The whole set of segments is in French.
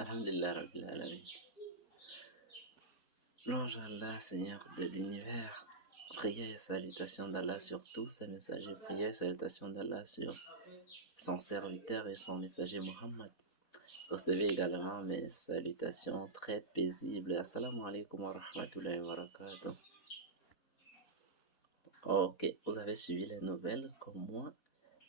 Alhamdulillah Rabbil Alamin. Louange à Allah, Seigneur de l'univers. Prière et salutations d'Allah sur tous ses messagers. Prière et salutations d'Allah sur son serviteur et son messager Muhammad. Recevez également mes salutations très paisibles. Assalamu alaikum wa rahmatullahi wa barakatuh. Ok, vous avez suivi les nouvelles comme moi.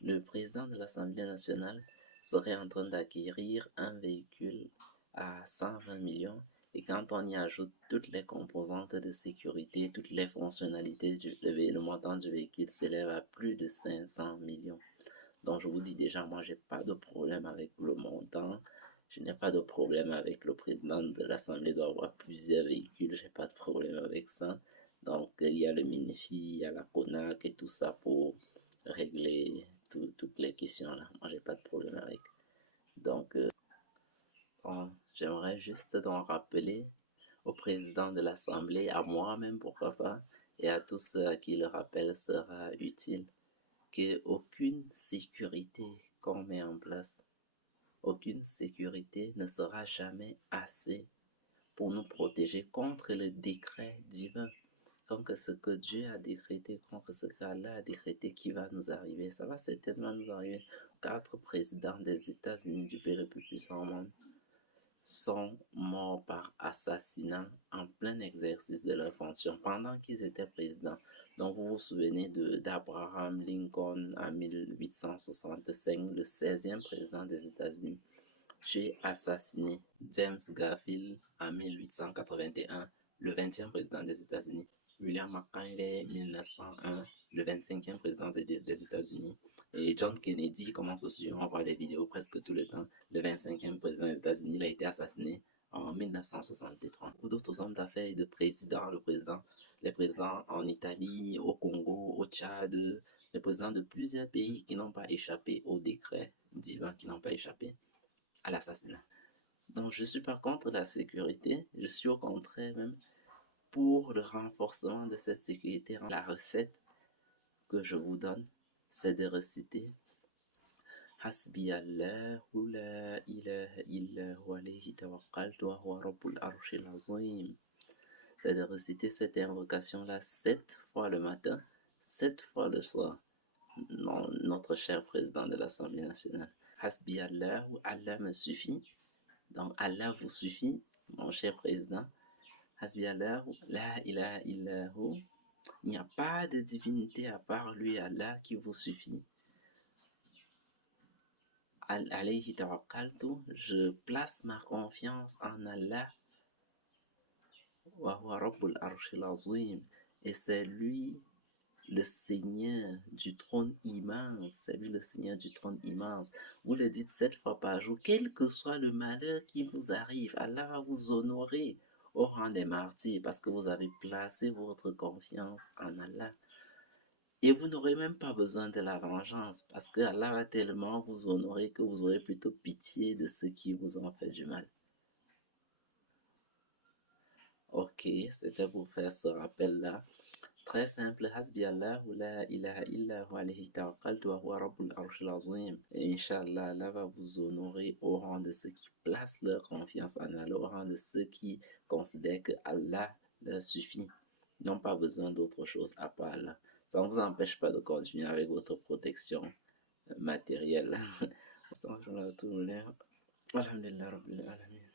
Le président de l'Assemblée nationale serait en train d'acquérir un véhicule à 120 millions et quand on y ajoute toutes les composantes de sécurité, toutes les fonctionnalités, le montant du véhicule s'élève à plus de 500 millions. Donc je vous dis déjà, moi j'ai pas de problème avec le montant, je n'ai pas de problème avec le président de l'Assemblée doit avoir plusieurs véhicules, j'ai pas de problème avec ça. Donc il y a le MINEFI, il y a la CONAC et tout ça pour régler toutes les questions là. Moi j'ai pas de problème avec. Donc j'aimerais juste donc rappeler au président de l'Assemblée, à moi-même pourquoi pas, et à tous ceux à qui le rappel sera utile, qu'aucune sécurité qu'on met en place, aucune sécurité ne sera jamais assez pour nous protéger contre le décret divin, contre ce que Dieu a décrété, contre ce qu'Allah a décrété qui va nous arriver. Ça va certainement nous arriver. 4 présidents des États-Unis, du pays le plus puissant au monde, sont morts par assassinat en plein exercice de leur fonction pendant qu'ils étaient présidents. Donc vous vous souvenez d'Abraham Lincoln en 1865, le 16e président des États-Unis, tué, assassiné. James Garfield en 1881, le 20e président des États-Unis. William McKinley 1901, le 25e président des États-Unis. Et John Kennedy, comme on se souvient, on voit des vidéos presque tout le temps, le 25e président des États-Unis, il a été assassiné en 1963. Ou d'autres hommes d'affaires et de présidents, les présidents en Italie, au Congo, au Tchad, les présidents de plusieurs pays qui n'ont pas échappé au décret divin, qui n'ont pas échappé à l'assassinat. Donc je suis pas contre la sécurité, je suis au contraire même pour le renforcement de cette sécurité. La recette que je vous donne, c'est de réciter Hasbi Allahu la ilaha illa huwa alayhi tawakkaltu wa huwa rabbul arshil azim. C'est de réciter cette invocation-là 7 fois le matin, 7 fois le soir. Non, notre cher président de l'Assemblée nationale. Hasbi Allahu, Allah me suffit. Donc Allah vous suffit, mon cher président. Hasbi Allah, la ilaha illahu. Il n'y a pas de divinité à part lui, Allah, qui vous suffit. Alayhi tawakkaltu, je place ma confiance en Allah. Wa huwa rabbul arshil azim. Et c'est lui le Seigneur du trône immense, c'est lui le Seigneur du trône immense. Vous le dites 7 fois par jour, quel que soit le malheur qui vous arrive, Allah va vous honorer au rang des martyrs parce que vous avez placé votre confiance en Allah. Et vous n'aurez même pas besoin de la vengeance parce que Allah va tellement vous honorer que vous aurez plutôt pitié de ceux qui vous ont fait du mal. Ok, c'était pour faire ce rappel-là. Très simple, Hasbi Allah, la ilaha illa huwa alayhi tawakkaltu wa huwa rabbul arshil azim. Et Inch'Allah, Allah va vous honorer au rang de ceux qui placent leur confiance en Allah, au rang de ceux qui considèrent que Allah leur suffit. Ils n'ont pas besoin d'autre chose à part Allah. Ça ne vous empêche pas de continuer avec votre protection matérielle. Alhamdulillah Rabbil Alamin.